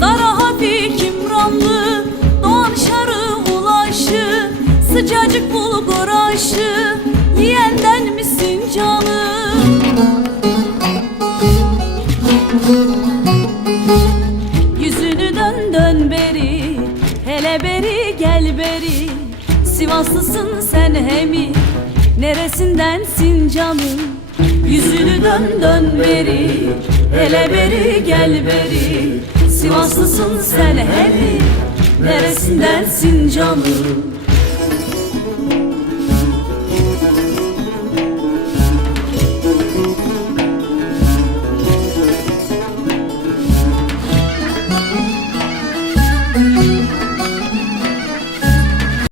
Sara Hafif Kimranlı, Doğan Şarı Ulaşı, sıcacık bulgur aşı, yiyenden misin canım? Yüzünü dön dön beri, hele beri gel beri. Sivaslısın sen hemi, neresindensin canım? Yüzünü dön dön beri, hele beri gel beri. Sivaslısın sen hemi, neresindensin canım?